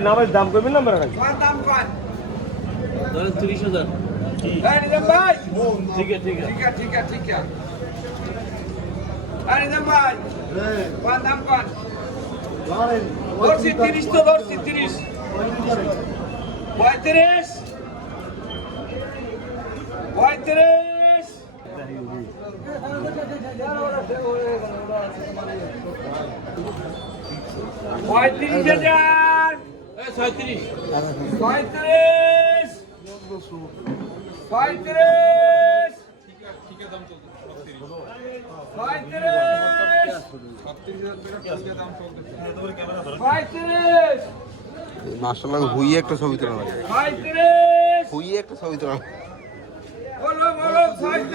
নামের দাম কইবেন না দাম ধরেন তিরিশ হাজার ঠিক আছে ঠিক আছে ঠিক আছে ঠিক আছে হ্যাঁ নিজাম ভাই তোমার দাম কয় ধরছি তিরিশ তো ধরছি তিরিশ পঁয়ত্রিশ পঁয়ত্রিশ হাজার। ছয়ত্রিশ। পঁয়ত্রিশ। পঁয়ত্রিশ। মাসাল্লাহ হুইয়ে একটা ছবি তোলা লাগে হুইয়ে একটা ছবি তোলা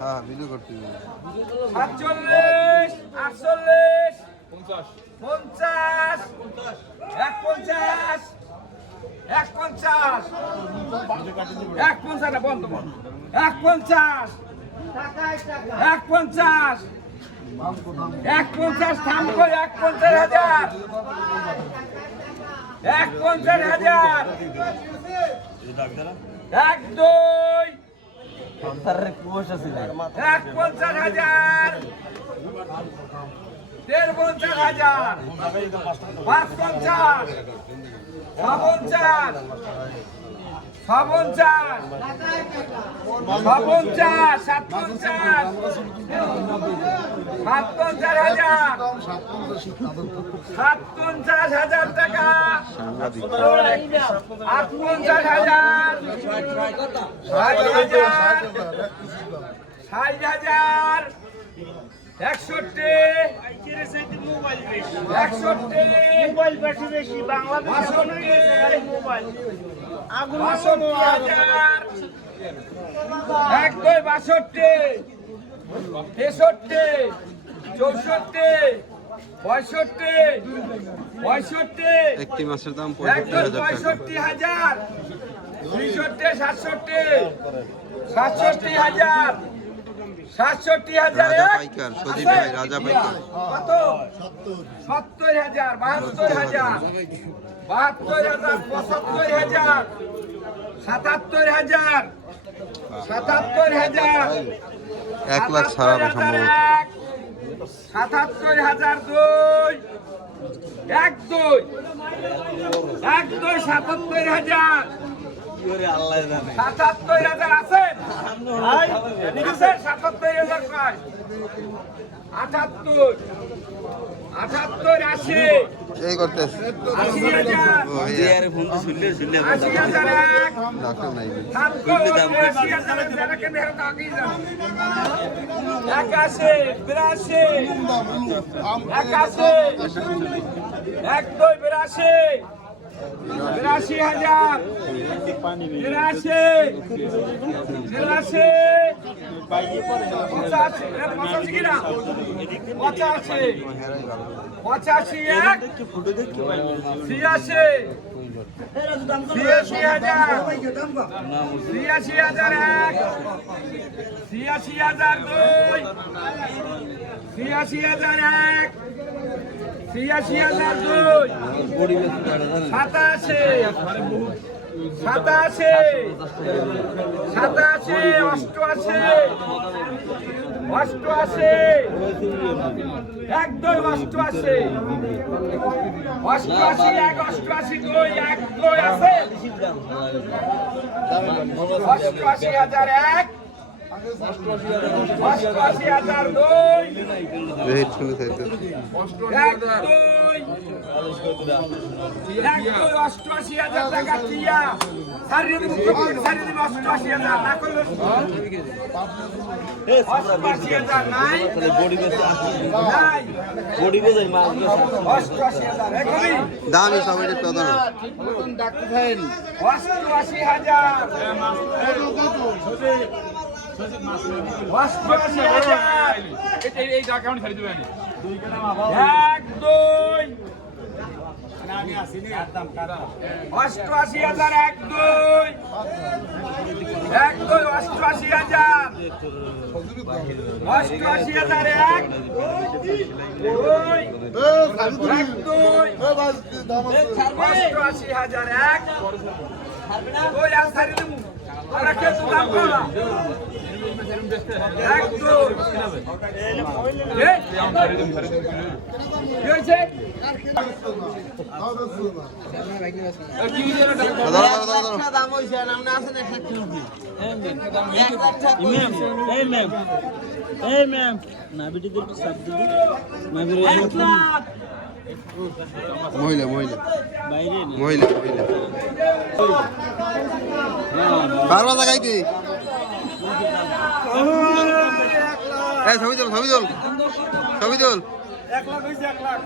হ্যাঁ ভিডিও করতে আটচল্লিশ পঞ্চাশ এক পঞ্চাশ এক পঞ্চাশ এক পঞ্চাশ বন্ধ এক পঞ্চাশ এক পঞ্চাশ এক পঞ্চাশ থাম করে এক পঞ্চাশ হাজার এক পঞ্চাশ হাজার। এক দুই। এক পঞ্চাশ হাজার। দেড় পঞ্চাশ হাজার। পাঁচ পঞ্চাশ পঞ্চাশ ছ পঞ্চাশ। ছ পঞ্চাশ, সাত পঞ্চাশ। সাত পঞ্চাশ হাজার। টাকা। সাংঘাতিক হাজার। ষাট হাজার। ষাট হাজার। একষট্টি। একষট্টি। মোবাইল বেশি বেশি বাংলাদেশে মোবাইল। আগুন হাজার। এক দুই বাষট্টি। তেষট্টি। চৌষট্টি। পঁয়ষট্টি। পঁয়ষট্টি। একটি মাসের দাম এক পঁয়ষট্টি হাজার সাতষট্টি। সাতষট্টি হাজার। সাতষট্টি হাজার রাজা এক। পাইকার, সজীব ভাই, রাজা পাইকার। কত? সত্তর হাজার বাহাত্তর হাজার। বাহাত্তর হাজার পঁচাত্তর হাজার। সাতাত্তর হাজার। সাতাত্তর হাজার। এক লাখ ছাড়াবে সম্ভবত এক, সাতাত্তর হাজার দুই। এক দুই। এক দুই সাতাত্তর হাজার। সাতাত্তর হাজার আছেন আছেন সাতাত্তর আটাত্তর। আটাত্তর আশি। এই করতেছে একাশি বিরাশি। একাশি। এক দুই বিরাশি। বিরাশি হাজার। বিরাশি বিরাশি পঁচাশি। ছিয়াশি ছিয়াশি হাজার। ছিয়াশি হাজার এক। ছিয়াশি হাজার দুই। ছিয়াশি হাজার এক। ছিয়াশি হাজার দুই। সাতাশি। সাতাশি সাতাশি, অষ্টআশি এক দুই অষ্টআশি অষ্টআশি, এক অষ্টআশি দুই এক দুই আছে? অষ্টআশি হাজার এক অষ্টআশি হাজার দুই এক দুই অষ্টআশি হাজার। টাকা অষ্টআশি হাজার এক দুই অষ্টআশি হাজার এক। দুই এক দুই অষ্টআশি হাজার অষ্টআশি হাজার এক অষ্টআশি হাজার এক দুই আর সারি দেবো। না না না এই ম্যাম না বিটিদের সব দিদি মাবির মহিলা মহিলা। বাইরে মহিলা মহিলা। বারবার দেখাইতে এই ছবি তোল ছবি তোল ছবি তোল। এক লাখ এক লাখ।